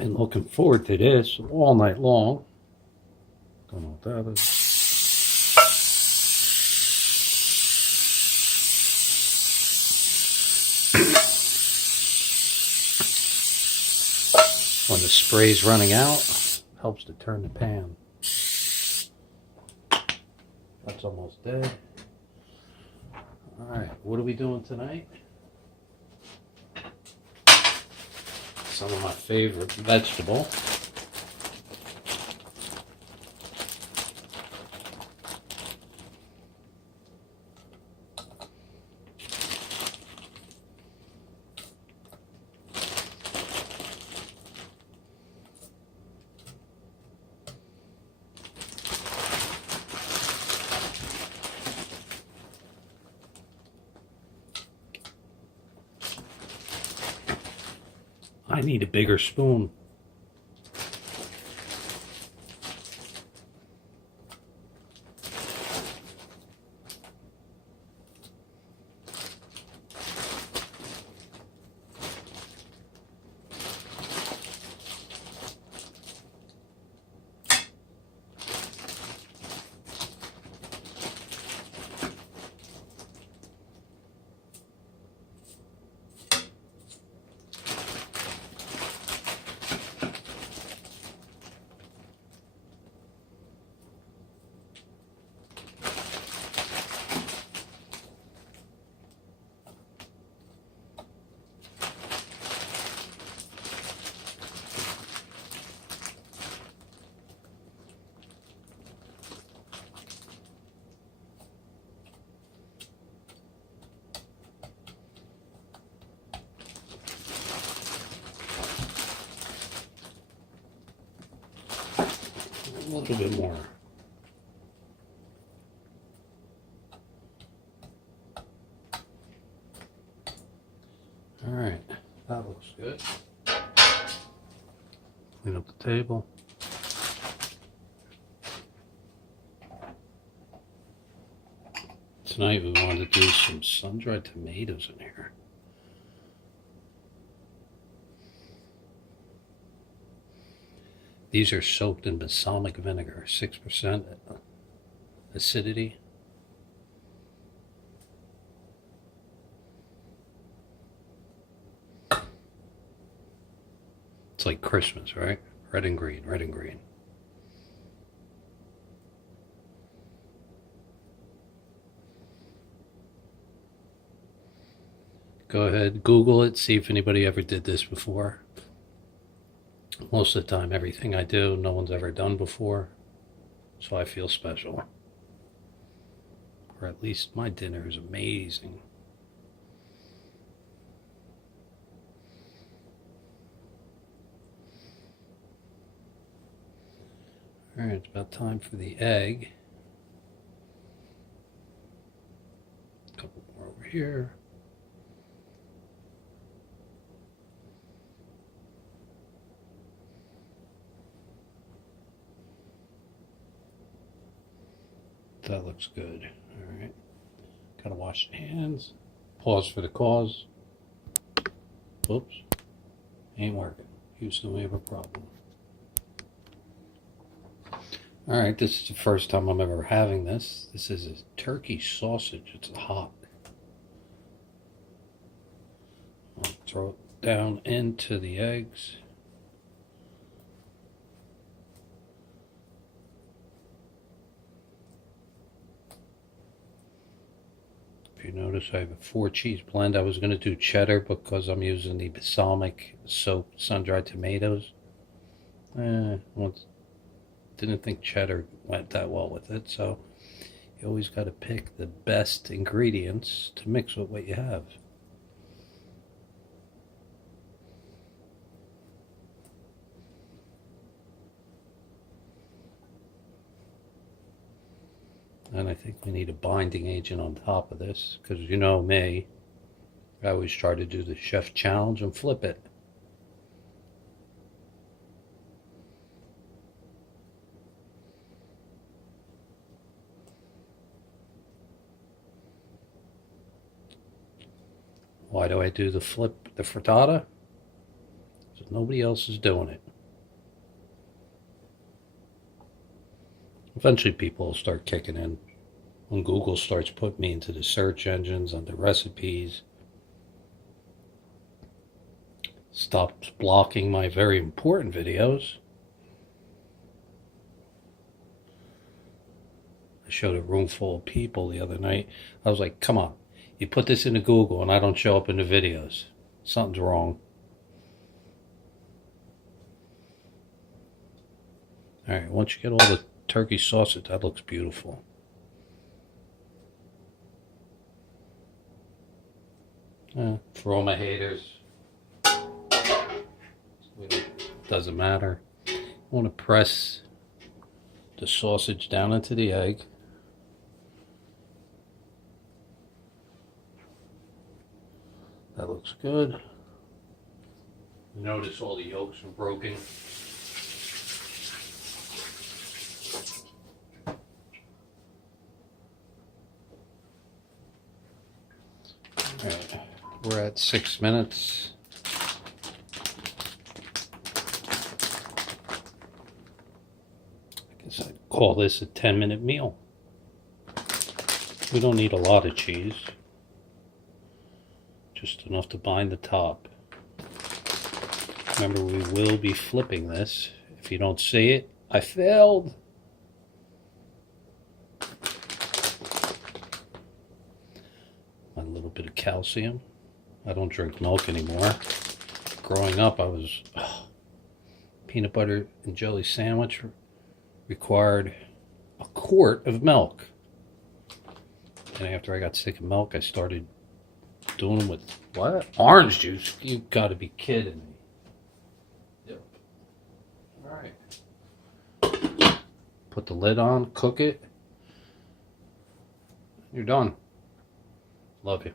Been looking forward to this all night long. Don't know what that is. When the spray's running out, helps to turn the pan. That's almost dead. Alright, what are we doing tonight? Some of my favorite vegetable. I need a bigger spoon. A little bit more. All right, that looks good. Clean up the table. Tonight we wanted to do some sun-dried tomatoes in here. These are soaked in balsamic vinegar, 6% acidity. It's like Christmas, right? Red and green, red and green. Go ahead, Google it, see if anybody ever did this before. Most of the time, everything I do, no one's ever done before, so I feel special. Or at least my dinner is amazing. All right, it's about time for the egg. A couple more over here. That looks good. All right. Gotta wash the hands. Pause for the cause. Oops. Ain't working. Houston, we have a problem. All right, this is the first time I'm ever having this. This is a turkey sausage. It's hot. I'll throw it down into the eggs. If you notice, I have a 4-cheese blend. I was going to do cheddar because I'm using the balsamic soaked sun-dried tomatoes. Didn't think cheddar went that well with it, so you always got to pick the best ingredients to mix with what you have. And I think we need a binding agent on top of this, because you know me, I always try to do the chef challenge and flip it. Why do I do the frittata? Because nobody else is doing it. Eventually people will start kicking in when Google starts putting me into the search engines and the recipes. Stops blocking my very important videos. I showed a room full of people the other night. I was like, come on, you put this into Google and I don't show up in the videos. Something's wrong. Alright, once you get all the turkey sausage, that looks beautiful. For all my haters, doesn't matter. I want to press the sausage down into the egg. That looks good. Notice all the yolks are broken. Alright, we're at 6 minutes. I guess I'd call this a 10-minute meal. We don't need a lot of cheese. Just enough to bind the top. Remember, we will be flipping this. If you don't see it, I failed. A little bit of calcium. I don't drink milk anymore. Growing up, I was peanut butter and jelly sandwich required a quart of milk. And after I got sick of milk, I started doing them with what? Orange juice? You gotta be kidding me. Yep. Alright. Put the lid on, cook it. You're done. Love you.